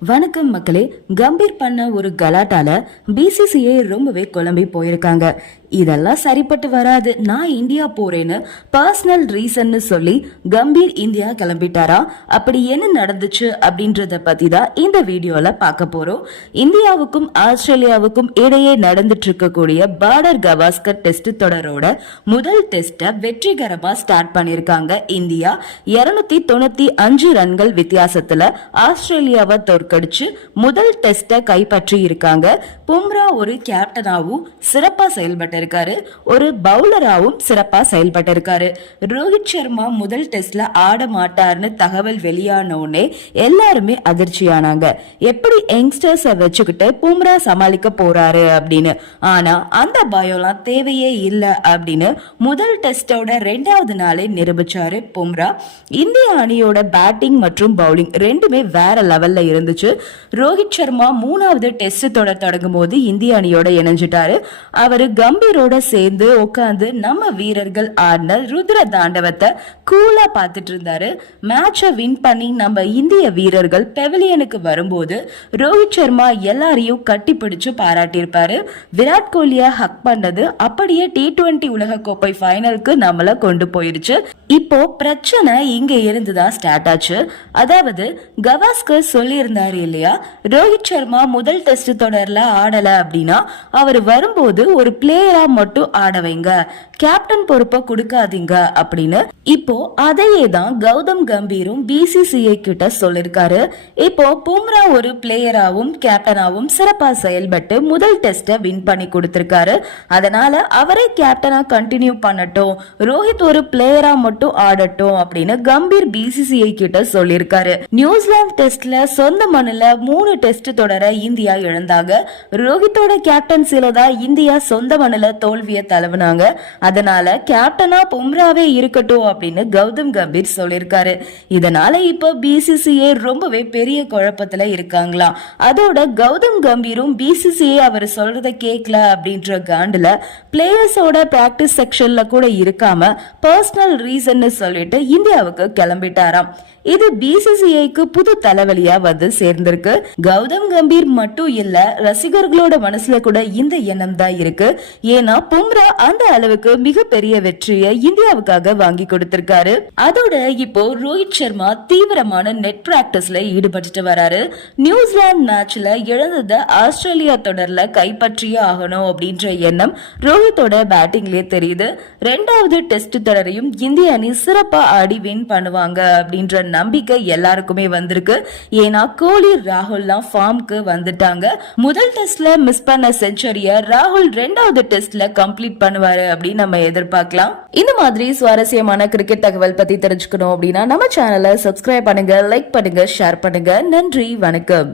வணக்கம் மக்களே கம்பீர் பண்ண ஒரு கலாட்டால பிசிசிஐ ரொம்பவே குழம்பி போயிருக்காங்க. இதெல்லாம் சரிப்பட்டு வராது. நான் இந்தியா போறேன்னு பர்சனல் ரீசன்னு சொல்லி கம்பீர் இந்தியா கிளம்பிட்டாரா? அப்படி என்ன நடந்துச்சு அப்படின்றத பத்தி தான் இந்த வீடியோல பார்க்க போறோம். இந்தியாவுக்கும் ஆஸ்திரேலியாவுக்கும் இடையே நடந்துட்டு இருக்கக்கூடிய பார்டர் கவாஸ்கர் டெஸ்ட் தொடரோட முதல் டெஸ்ட வெற்றிகரமா ஸ்டார்ட் பண்ணிருக்காங்க இந்தியா. இருநூத்தி தொண்ணூத்தி அஞ்சு ரன்கள் வித்தியாசத்துல ஆஸ்திரேலியாவை தோற்கடிச்சு முதல் டெஸ்ட்டை கைப்பற்றி இருக்காங்க பும்ரா ஒரு கேப்டனாவும் சிறப்பா செயல்பட்டு இருக்காரு ஒரு பவுலராவும் சிறப்பா செயல்பட்டு இருக்காரு ரோஹித் சர்மா முதல் டெஸ்ட்ல ஆட மாட்டார்னு தகவல் வெளியான உடனே எல்லாருமே அதிர்ச்சியானாங்க. எப்படி யங்ஸ்டர்ஸ வச்சுக்கிட்டு பும்ரா சமாளிக்க போறாரு அப்படின்னு. ஆனா அந்த பயம்லாம் தேவையே இல்லை அப்படின்னு முதல் டெஸ்டோட ரெண்டாவது நாளே நிரூபிச்சாரு பும்ரா. இந்திய அணியோட பேட்டிங் மற்றும் பவுலிங் ரெண்டுமே வேற லெவல்ல இருந்துச்சு. இருந்துச்சு ரோஹித் சர்மா மூணாவது டெஸ்ட் தொடர் தொடங்கும் போது இந்திய அணியோட இணைஞ்சிட்டாரு. அவர் கம்பீரோட சேர்ந்து உட்காந்து நம்ம வீரர்கள் ஆடின ருத்ர தாண்டவத்தை கூலா பார்த்துட்டு இருந்தாரு. மேட்சை வின் பண்ணி நம்ம இந்திய வீரர்கள் பெவிலியனுக்கு வரும்போது ரோஹித் சர்மா எல்லாரையும் கட்டி பிடிச்சு பாராட்டியிருப்பாரு. விராட் கோலியை ஹக் பண்ணது அப்படியே டி டுவெண்டி உலக கோப்பை ஃபைனலுக்கு நம்மள கொண்டு போயிருச்சு. இப்போ பிரச்சனை இங்க இருந்துதான் ஸ்டார்ட் ஆச்சு. அதாவது கவாஸ்கர் சொல்லியிருந்தாரு இல்லையா? ரோஹித் சர்மா முதல் டெஸ்ட் தொடர்ல ஆடல அப்படின்னா அவர் வரும்போது ஒரு பிளேயரா மட்டும் ஆட வைங்க. கேப்டன் பொறுப்பை கொடுக்காதீங்க அப்படின்னு. இப்போ அதையே தான் கௌதம் கம்பீரும் பிசிசிஐ கிட்ட சொல்லிருக்காரு. இப்போ பும்ரா ஒரு பிளேயராகவும் கேப்டனாகவும் சிறப்பா செயல்பட்டு முதல் டெஸ்ட வின் பண்ணி கொடுத்திருக்காரு. அதனால அவரே கேப்டனா கண்டினியூ பண்ணட்டும். ரோஹித் ஒரு பிளேயரா மட்டும் ஆடட்டும் அப்படின்னு கம்பீர் பிசிசிஐ கிட்ட சொல்லியிருக்காரு நியூசிலாந்து டெஸ்ட்ல சொந்த மண்ணுல மூணு டெஸ்ட் தொடர இந்தியா இழந்தாங்க ரோஹித்தோட கேப்டன்சில தான் இந்தியா சொந்த மண்ணில் தோல்வியை தழுவினாங்க. அதனால கேப்டனா பும்ராவே இருக்கட்டும் அப்படின்னு கௌதம் கம்பீர் சொல்லியிருக்காரு. இதனால இப்போ பிசிசிஐ ரொம்பவே பெரிய குழப்பத்துல இருக்காங்களாம். அதோட கௌதம் கம்பீரும் பிசிசிஐ அவர் சொல்றத கேட்கல அப்படின்ற காண்டுல பிளேயர்ஸோட பிராக்டிஸ் செக்ஷன்ல கூட இருக்காம பர்சனல் ரீசன்னு சொல்லிட்டு இந்தியாவுக்கு கிளம்பிட்டாராம். இது பிசிசிஐக்கு புது தலைவலியா வந்து சேர்ந்திருக்கு. கௌதம் கம்பீர் மட்டும் இல்ல ரசிகர்களோட மனசுல கூட இந்த எண்ணம் தான் இருக்கு. ஏன்னா பும்ரா அந்த அளவுக்கு மிகப்பெரிய வெற்றியை இந்தியாவுக்காக வாங்கி கொடுத்திருக்காரு. அதோட இப்போ ரோஹித் சர்மா தீவிரமான நெட் பிராக்டிஸ்ல ஈடுபட்டுட்டு வராரு. நியூசிலாந்து மேட்ச்ல இழந்தத ஆஸ்திரேலியா தொடர்ல கைப்பற்றியே ஆகணும் அப்படின்ற எண்ணம் ரோஹித்தோட பேட்டிங்லயே தெரியுது. ரெண்டாவது டெஸ்ட் தொடரையும் இந்திய அணி சிறப்பா ஆடி வின் பண்ணுவாங்க அப்படின்ற நம்பிக்கை எல்லாருக்குமே வந்திருக்கு. ஏன்னா கோலி ராகுல்லாம் ஃபார்ம்க்கு வந்துட்டாங்க. முதல் டெஸ்ட்ல மிஸ் பண்ண செஞ்சுரிய ராகுல் ரெண்டாவது டெஸ்ட்ல கம்ப்ளீட் பண்ணுவாரு அப்படின்னு நம்ம எதிர்பார்க்கலாம். இந்த மாதிரி சுவாரஸ்யமான கிரிக்கெட் தகவல் பத்தி தெரிஞ்சுக்கணும் அப்படின்னா நம்ம சேனலை சப்ஸ்கிரைப் பண்ணுங்க லைக் பண்ணுங்க ஷேர் பண்ணுங்க. நன்றி வணக்கம்.